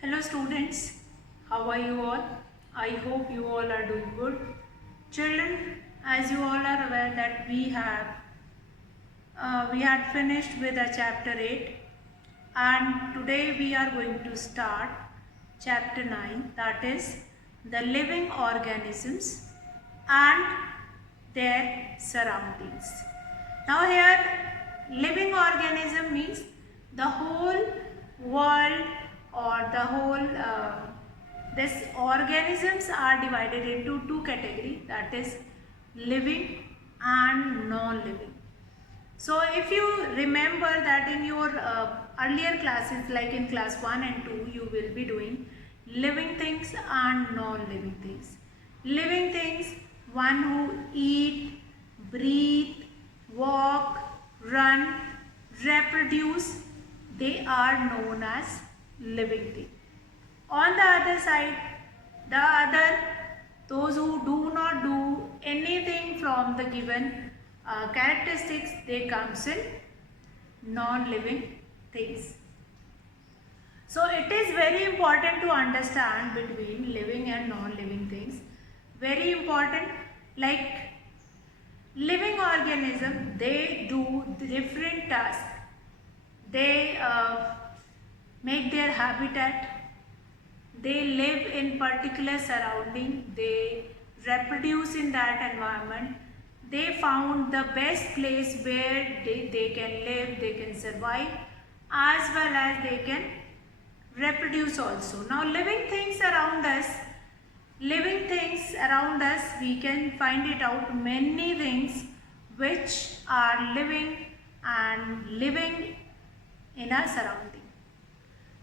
Hello students, how are you all? I hope you all are doing good. Children, as you all are aware that we had finished with a chapter 8 and today we are going to start chapter 9, that is the living organisms and their surroundings. Now here living organism means the whole world or the whole this organisms are divided into two categories, that is living and non-living. So if you remember that in your earlier classes like in class 1 and 2 you will be doing living things and non-living things. Living things, one who eat, breathe, walk, run, reproduce, they are known as living things. On the other side, those who do not do anything from the given characteristics, they comes in non-living things. So it is very important to understand between living and non-living things. Very important, like living organism, they do different tasks. They make their habitat. They live in particular surrounding, they reproduce in that environment, they found the best place where they can live, they can survive, as well as they can reproduce also. Now living things around us, we can find it out many things which are living and living in our surrounding.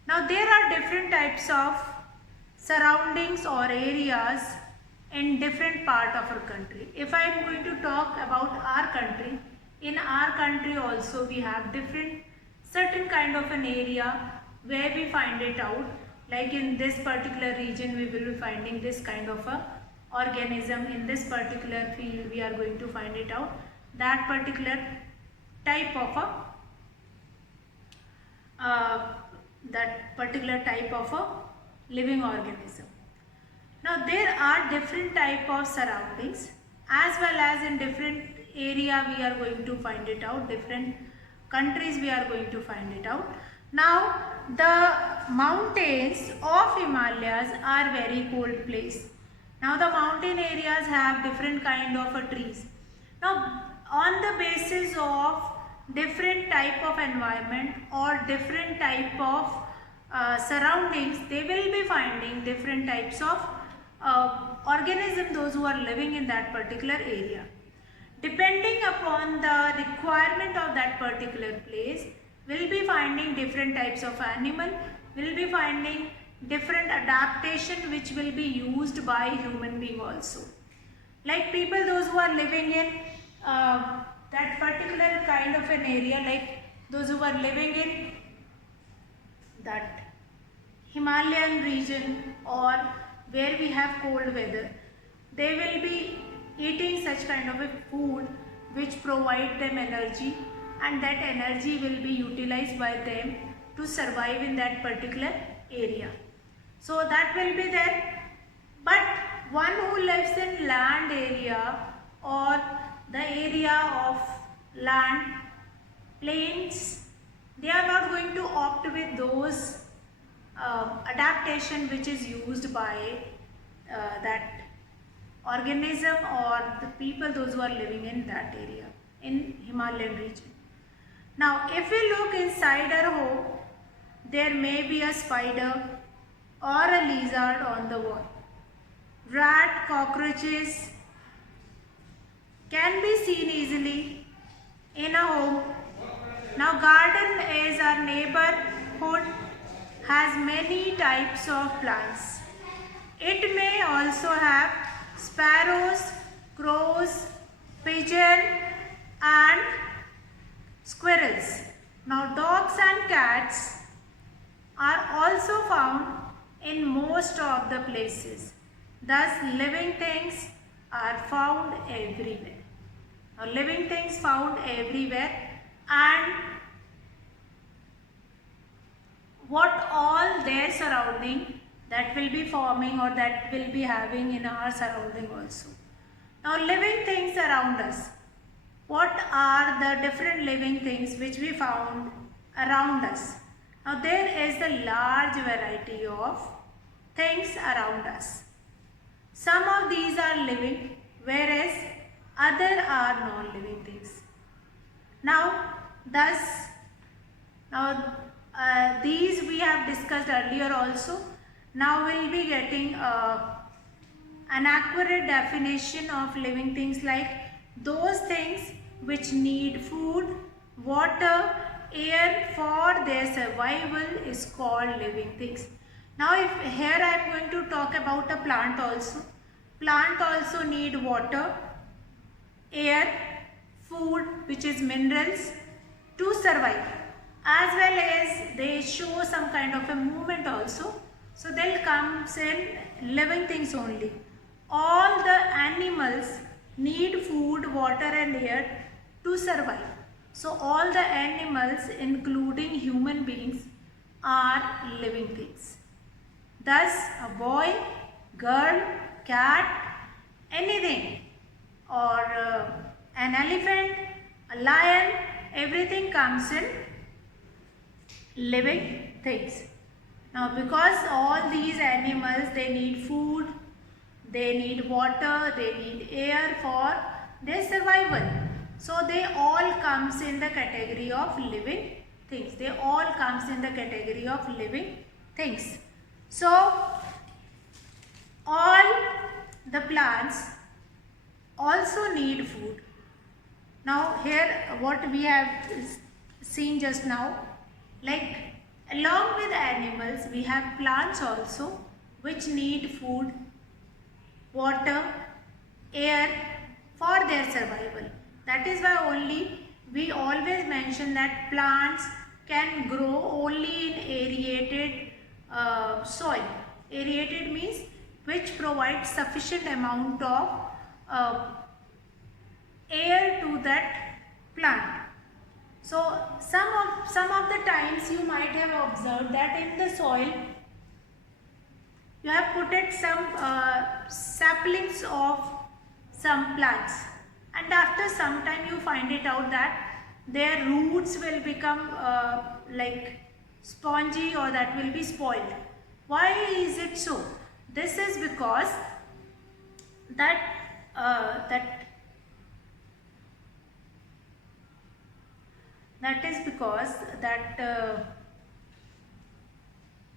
Now there are different types of surroundings or areas in different part of our country. If I am going to talk about our country, in our country also we have different certain kind of an area where we find it out. Like in this particular region we will be finding this kind of a organism, in this particular field we are going to find it out, that particular type of a living organism. Now there are different type of surroundings, as well as in different area we are going to find it out, different countries we are going to find it out. Now the mountains of Himalayas are very cold place. Now the mountain areas have different kind of trees. Now on the basis of different type of environment or different type of surroundings, they will be finding different types of organism, those who are living in that particular area. Depending upon the requirement of that particular place, we'll be finding different types of animal, we'll be finding different adaptation which will be used by human being also. Like people, those who are living in that particular kind of an area, like those who are living in that Himalayan region or where we have cold weather, they will be eating such kind of a food which provide them energy, and that energy will be utilized by them to survive in that particular area. So that will be there. But one who lives in land area or the area of land, plains, they are not going to opt with those adaptation which is used by that organism or the people, those who are living in that area in Himalayan region. Now if we look inside our home, there may be a spider or a lizard on the wall. Rat, cockroaches can be seen easily in a home. Now garden is our neighborhood, has many types of plants. It may also have sparrows, crows, pigeon and squirrels. Now dogs and cats are also found in most of the places. Thus living things are found everywhere. Now living things found everywhere, and what all their surrounding that will be forming or that will be having in our surrounding also. Now living things around us. What are the different living things which we found around us? Now there is a large variety of things around us. Some of these are living, whereas other are non-living things. Now these we have discussed earlier also. Now we'll be getting an accurate definition of living things, like those things which need food, water, air for their survival is called living things. Now if here I am going to talk about a plant also. Plant also need water, air, food which is minerals to survive, as well as they show some kind of a movement also. So they'll comes in living things only. All the animals need food, water and air to survive. So all the animals including human beings are living things. Thus a boy, girl, cat, anything, or an elephant, a lion, everything comes in living things. Now because all these animals, they need food, they need water, they need air for their survival. So they all comes in the category of living things. They all comes in the category of living things. So all the plants also need food. Now here what we have seen just now, like along with animals we have plants also which need food, water, air for their survival. That is why only we always mention that plants can grow only in aerated soil. Aerated means which provides sufficient amount of air to that plant. So some of the times you might have observed that in the soil you have put it some saplings of some plants, and after some time you find it out that their roots will become like spongy, or that will be spoiled. Why is it so? This is because that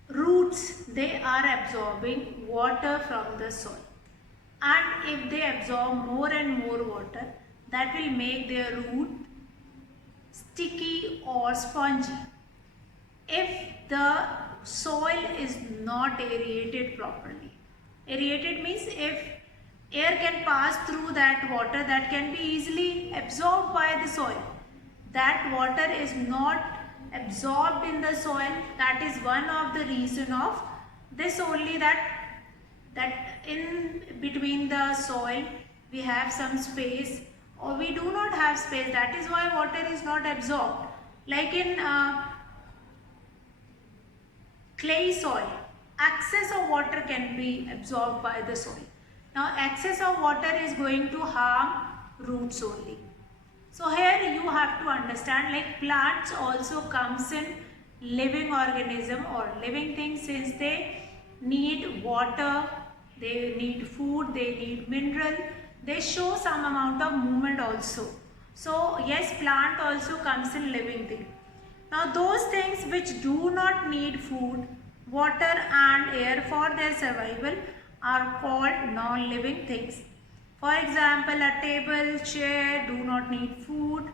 roots, they are absorbing water from the soil, and if they absorb more and more water, that will make their root sticky or spongy. If the soil is not aerated properly, aerated means if air can pass through that water, that can be easily absorbed by the soil. That water is not absorbed in the soil. That is one of the reason of this only, that in between the soil we have some space, or we do not have space. That is why water is not absorbed. Like in clay soil, excess of water can be absorbed by the soil. Now excess of water is going to harm roots only. So here you have to understand, like plants also comes in living organism or living things, since they need water, they need food, they need mineral, they show some amount of movement also. So yes, plant also comes in living thing. Now those things which do not need food, water and air for their survival are called non-living things. For example, a table, chair do not need food,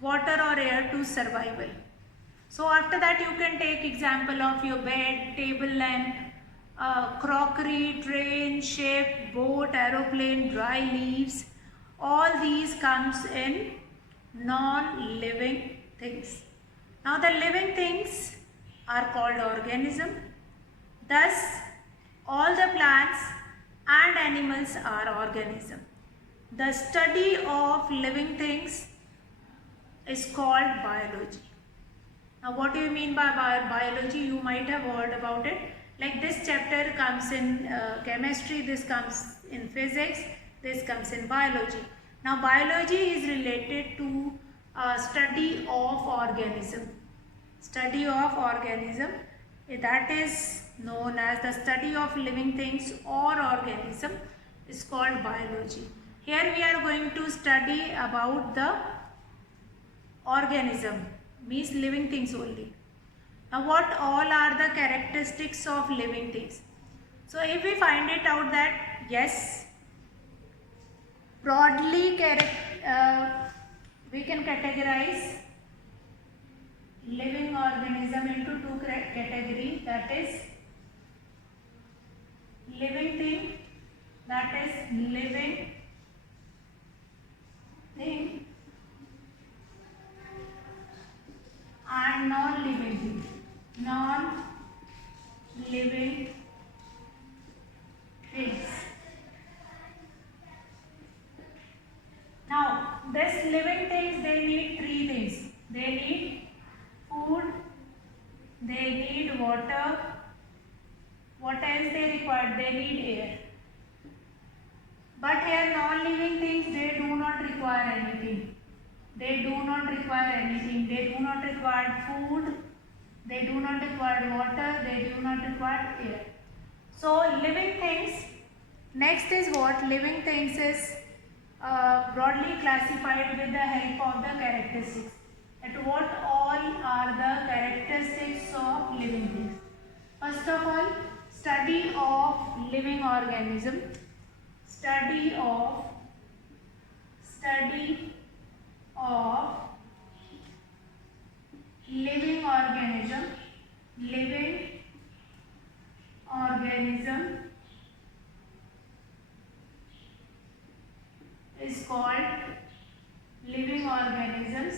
water or air to survival. So after that you can take example of your bed, table lamp, crockery, train, ship, boat, aeroplane, dry leaves. All these comes in non-living things. Now the living things are called organism. Thus all the plants and animals are organism. The study of living things is called biology. Now what do you mean by biology? You might have heard about it. Like this chapter comes in chemistry, this comes in physics, this comes in biology. Now biology is related to study of organism. Study of organism, that is known as the study of living things or organism, is called biology. Here we are going to study about the organism, means living things only. Now what all are the characteristics of living things? So if we find it out that yes, broadly we can categorize living organism into two categories, that is living thing, that is living thing, and non-living thing. Non-living things. Now, this living things, they need three things. They need food, they need water. What else they require? They need air. But here non-living things, they do not require anything. They do not require anything. They do not require food, they do not require water, they do not require air. So living things, next is what? Living things is broadly classified with the help of the characteristics. At what all are the characteristics of living things? First of all, study of living organism. Study of living organism. Living organism is called living organisms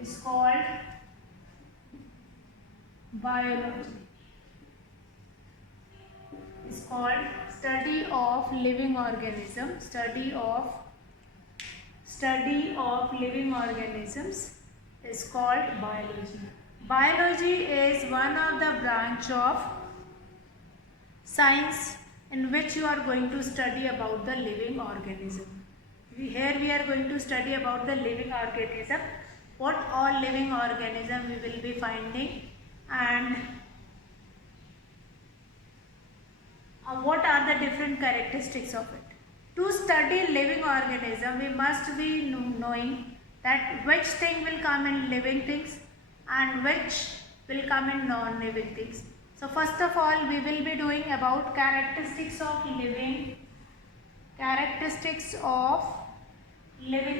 is called biology. Is called study of living organism. Study of living organisms is called biology. Biology is one of the branch of science in which you are going to study about the living organism. Here we are going to study about the living organism, what all living organism we will be finding, and what are the different characteristics of it. To study living organism, we must be knowing that which thing will come in living things and which will come in non-living things. So first of all, we will be doing about characteristics of living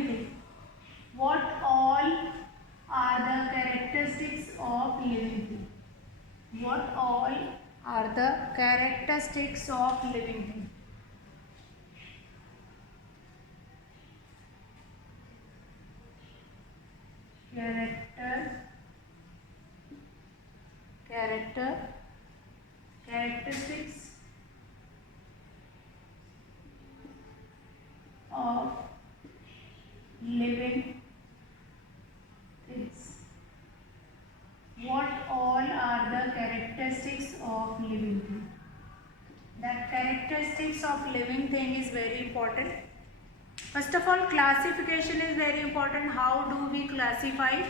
thing. What all are the characteristics of living thing? What all are the characteristics of living thing? Characteristics of living things. What all are the characteristics of living thing? That characteristics of living thing is very important. First of all, classification is very important. How do we classify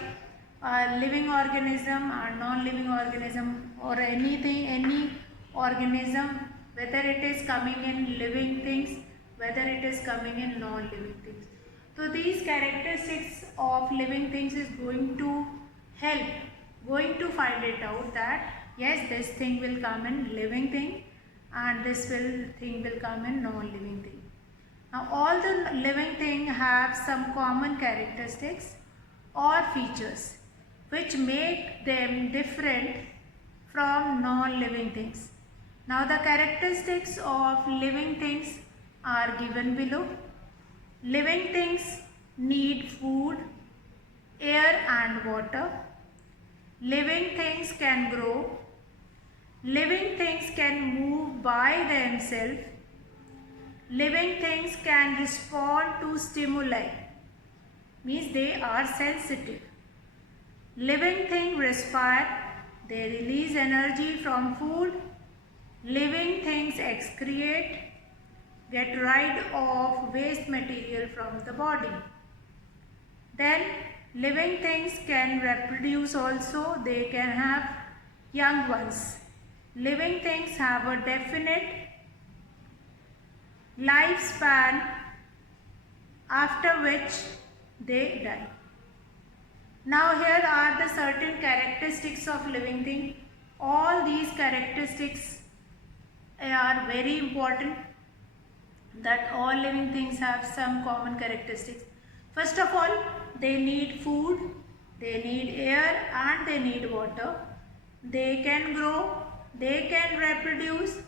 living organism and non-living organism, or anything, any organism, whether it is coming in living things, whether it is coming in non-living things. So these characteristics of living things is going to help, going to find it out that yes, this thing will come in living thing and this thing will come in non-living thing. Now all the living things have some common characteristics or features which make them different from non-living things. Now the characteristics of living things are given below. Living things need food, air and water. Living things can grow. Living things can move by themselves. Living things can respond to stimuli, means they are sensitive. Living things respire, they release energy from food. Living things excrete, get rid of waste material from the body. Then living things can reproduce also, they can have young ones. Living things have a definite lifespan after which they die. Now here are the certain characteristics of living thing. All these characteristics are very important, that all living things have some common characteristics. First of all, they need food, they need air and they need water. They can grow, they can reproduce,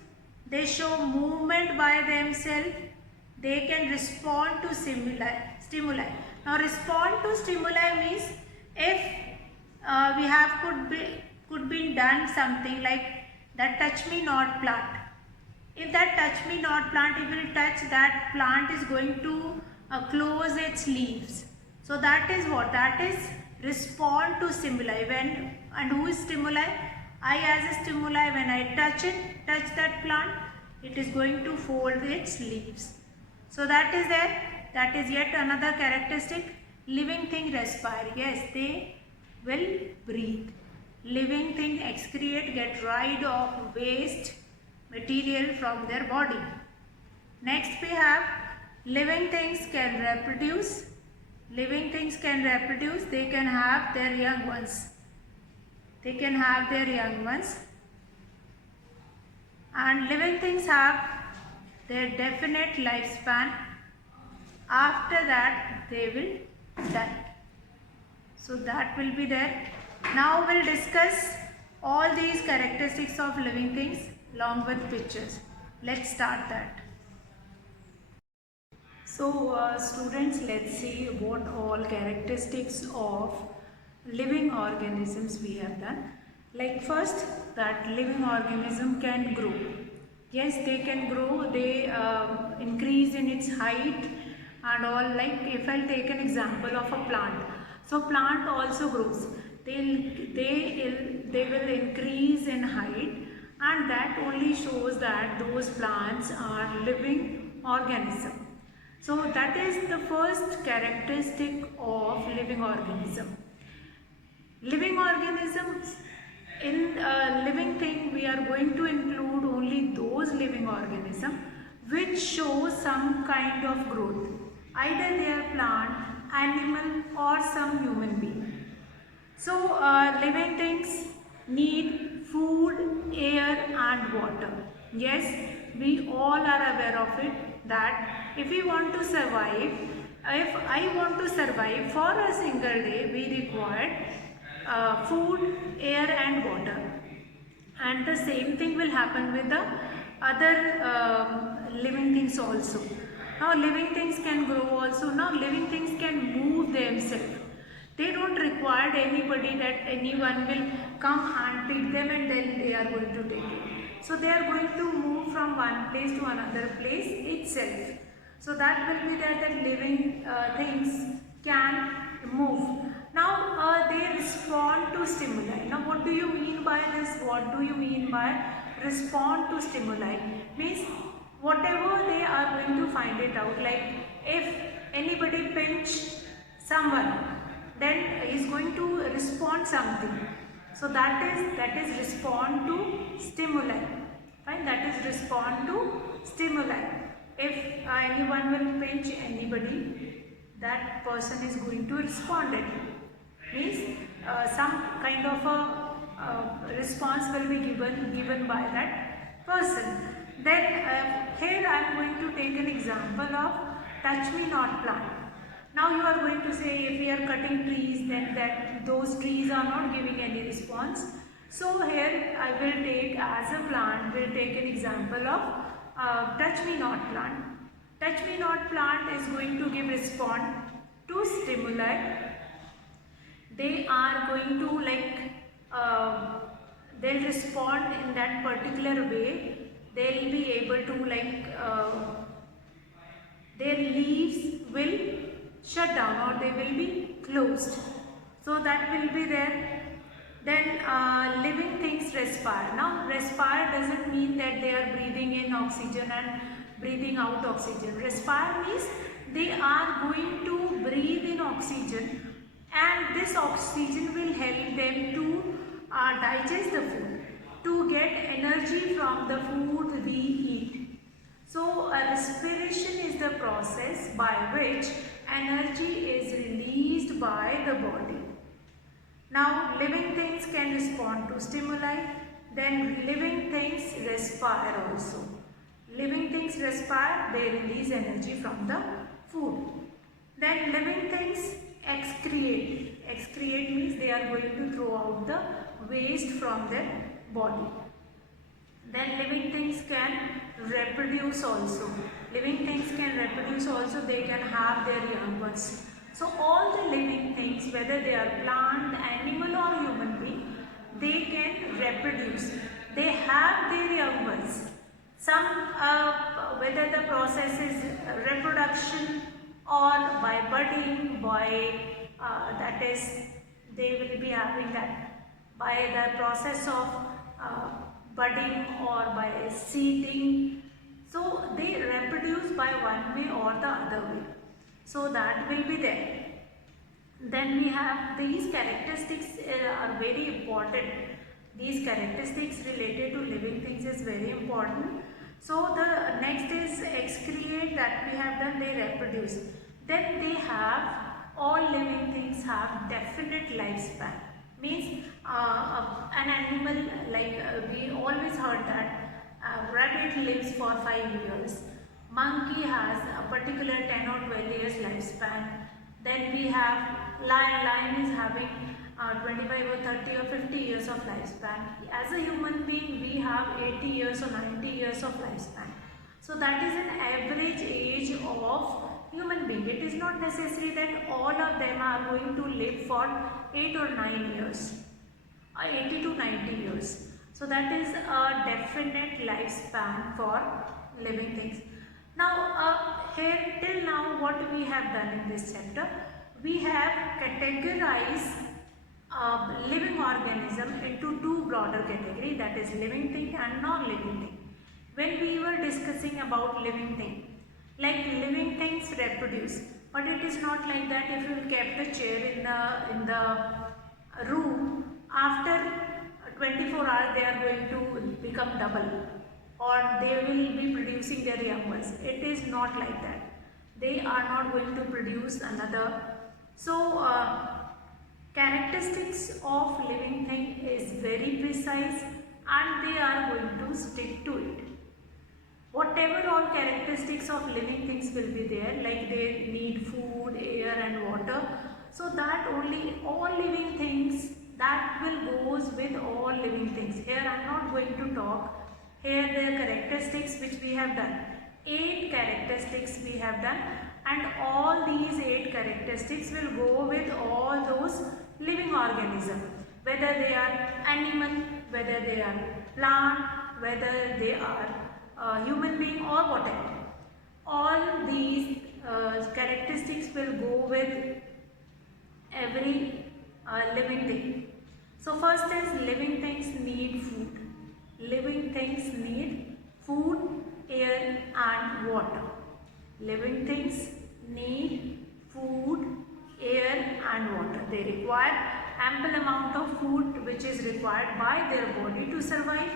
they show movement by themselves, they can respond to stimuli. Now respond to stimuli means if we have could be done something like that touch me not plant. If that touch me not plant, if it will touch, that plant is going to close its leaves. So that is what? That is respond to stimuli. When and who is stimuli? I as a stimuli, when I touch that plant, it is going to fold its leaves. So that is there. That is yet another characteristic. Living thing respire. Yes, they will breathe. Living thing excrete, get rid of waste material from their body. Next we have living things can reproduce. Living things can reproduce, they can have their young ones. They can have their young ones. And living things have their definite lifespan. After that they will die. So that will be there. Now we'll discuss all these characteristics of living things along with pictures. Let's start that. So students, let's see what all characteristics of living organisms we have done. Like first, that living organism can grow. Yes, they can grow, they increase in its height and all. Like if I'll take an example of a plant. So plant also grows. They will increase in height, and that only shows that those plants are living organism. So that is the first characteristic of living organism. Living organisms, in living thing we are going to include only those living organisms which show some kind of growth. Either they are plant, animal or some human being. So living things need food, air and water. Yes, we all are aware of it that if we want to survive, if I want to survive for a single day, we require food, air and water. And the same thing will happen with the other living things also. Now living things can grow also. Now living things can move themselves. They don't require anybody, that anyone will come and pick them and then they are going to take it. So they are going to move from one place to another place itself. So that will be that living things can move. Now they respond to stimuli. Now what do you mean by this? What do you mean by respond to stimuli? Means whatever they are going to find it out. Like if anybody pinch someone, then he is going to respond something. So that is respond to stimuli. Fine, that is respond to stimuli. If anyone will pinch anybody, that person is going to respond it. Means some kind of a response will be given by that person. Then here I am going to take an example of touch me not plant. Now you are going to say, if we are cutting trees, then those trees are not giving any response. So here I will take as a plant, will take an example of touch me not plant. Touch me not plant is going to give response to stimuli. They are going to they'll respond in that particular way. They'll be able to their leaves will shut down or they will be closed. So that will be there. Then living things respire. Now respire doesn't mean that they are breathing in oxygen and breathing out oxygen. Respire means they are going to breathe in oxygen, and this oxygen will help them to digest the food, to get energy from the food we eat. So respiration is the process by which energy is released by the body. Now living things can respond to stimuli, then living things respire also. Living things respire, they release energy from the food. Then living things excrete. Excrete means they are going to throw out the waste from their body. Then living things can reproduce also. Living things can reproduce also, they can have their young ones. So all the living things, whether they are plant, animal or human being, they can reproduce. They have their young ones. Some, whether the process is reproduction or by budding, by that is, they will be having that by the process of budding or by seeding. So they reproduce by one way or the other way. So that will be there. Then we have these characteristics are very important. These characteristics related to living things is very important. So the next is excrete, that we have done, they reproduce. Then they have, all living things have definite lifespan. Means an animal, like we always heard that rabbit lives for 5 years. Monkey has a particular 10 or 12 years lifespan. Then we have lion. Lion is having 25 or 30 or 50 years of lifespan. As a human being, we have 80 years or 90 years of lifespan. So that is an average age of human being. It is not necessary that all of them are going to live for 8 or 9 years, 80 to 90 years. So that is a definite lifespan for living things. Now here till now what we have done in this chapter, we have categorized living organism into two broader categories, that is living thing and non-living thing. When we were discussing about living thing, like living things reproduce, but it is not like that. If you kept a chair in the room, after 24 hours they are going to become double, or they will be producing their young ones. It is not like that. They are not going to produce another. So characteristics of living thing is very precise, and they are going to stick to it. Whatever all characteristics of living things will be there, like they need food, air and water, so that only all living things, that will goes with all living things. Here I am not going to talk. Here the characteristics which we have done, 8 characteristics we have done, and all these 8 characteristics will go with all those living organisms, whether they are animal, whether they are plant, whether they are human being or whatever. All these characteristics will go with every living thing. So first is living things need food. Living things need food, air and water. Living things need food, air and water. They require ample amount of food which is required by their body to survive.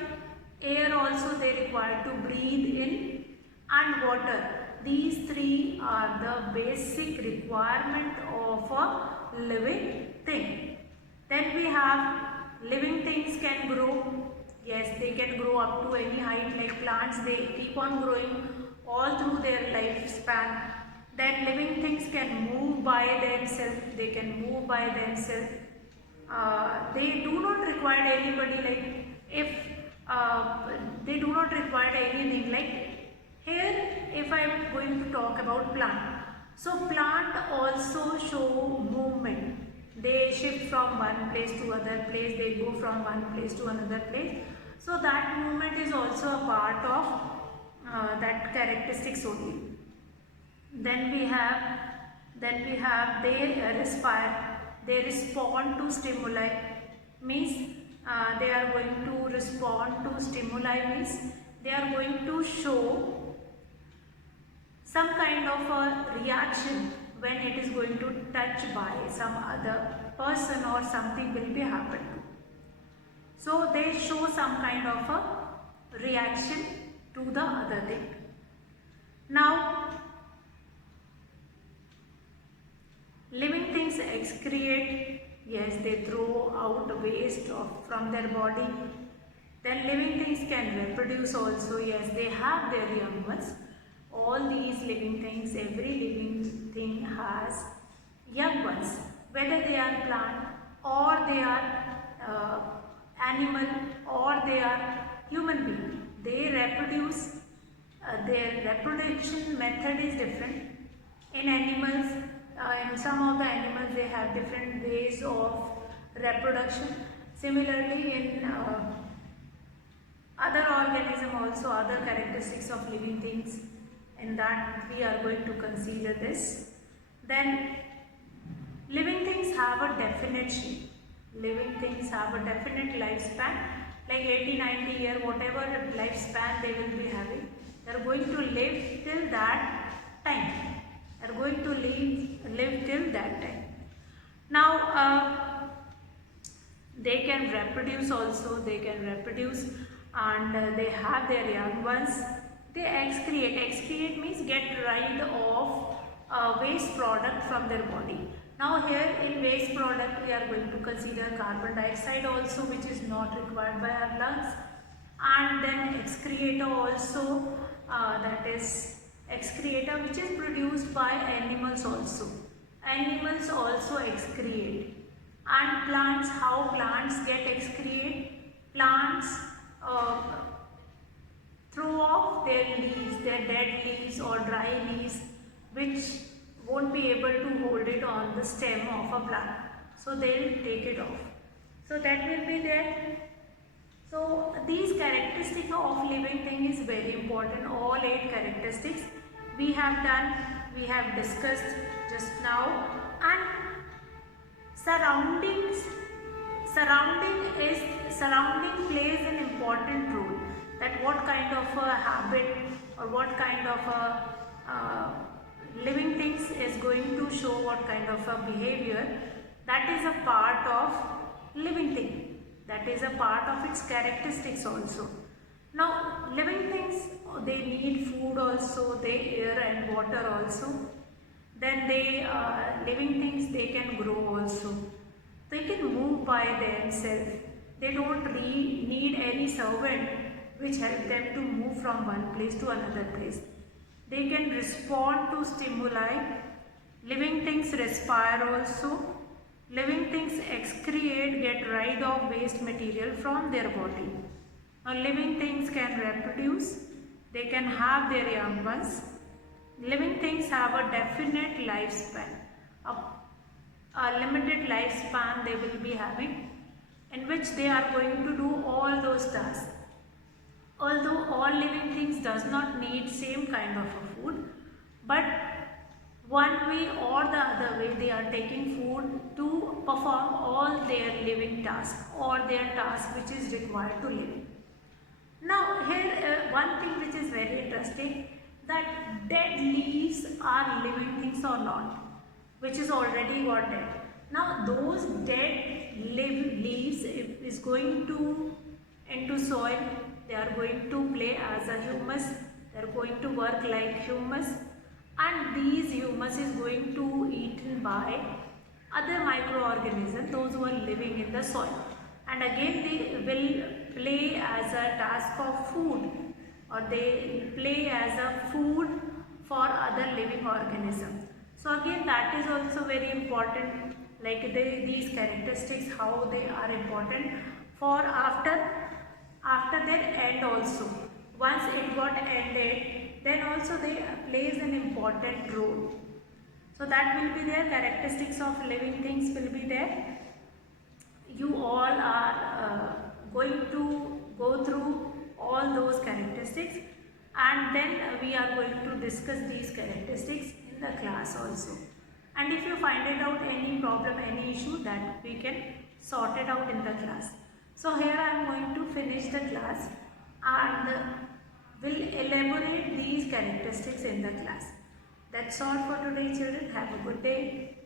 Air also they require to breathe in, and water. These 3 are the basic requirement of a living thing. Then we have living things can grow. Yes, they can grow up to any height, like plants, they keep on growing all through their lifespan. Then living things can move by themselves, they can move by themselves. They do not require anybody, like if they do not require anything. Like here, if I am going to talk about plant, so plant also show movement. They shift from one place to other place, they go from one place to another place. So that movement is also a part of that characteristics only. Then we have they respire. they respond to stimuli, means they are going to respond to stimuli, means they are going to show some kind of a reaction when it is going to touch by some other person or something will be happen to. So they show some kind of a reaction to the other thing. Now living things excrete, yes, they throw out waste from their body. Then living things can reproduce also, yes, they have their young ones. All these living things, every living thing has young ones, whether they are plant or they are animal or they are human being. They reproduce, their reproduction method is different. In animals, in some of the animals they have different ways of reproduction. Similarly in other organism also, other characteristics of living things, in that we are going to consider this. Then living things have a definite shape. Living things have a definite lifespan, like 80-90 years, whatever lifespan they will be having, they are going to live till that time. They are going to live till that time. Now they can reproduce also, they can reproduce, and they have their young ones. They excrete. Excrete means get rid of waste product from their body. Now here in waste product we are going to consider carbon dioxide also, which is not required by our lungs, and then excreta also, that is excreta which is produced by animals also. Animals also excrete. And plants, how plants get excrete? Plants throw off their leaves, their dead leaves or dry leaves, which won't be able to hold it on the stem of a plant. So they will take it off. So that will be there. So these characteristics of living thing is very important. All 8 characteristics we have done, we have discussed just now. And surrounding plays an important role. That what kind of a habit or what kind of a living things is going to show what kind of a behavior, that is a part of living thing. That is a part of its characteristics also. Now living things, they need food also, they air and water also. Then they living things, they can grow also. They can move by themselves. They don't need any servant which help them to move from one place to another place. They can respond to stimuli. Living things respire also. Living things excrete, get rid of waste material from their body. Now living things can reproduce. They can have their young ones. Living things have a definite lifespan. A limited lifespan they will be having, in which they are going to do all those tasks. Although all living things does not need same kind of a food, but one way or the other way they are taking food to perform all their living tasks or their task which is required to live. Now here one thing which is very interesting, that dead leaves are living things or not, which is already got dead. Now those dead leaves is going to into soil, they are going to play as a humus, they are going to work like humus, and these humus is going to eaten by other microorganisms, those who are living in the soil, and again they will play as a task of food, or they play as a food for other living organisms. So again that is also very important, like these characteristics, how they are important for after their end also. Once it got ended, then also they plays an important role. So that will be there, characteristics of living things will be there. You all are going to go through all those characteristics, and then we are going to discuss these characteristics in the class also. and if you find it out any problem, any issue, that we can sort it out in the class. So here I am going to finish the class and will elaborate these characteristics in the class. That's all for today, children. Have a good day.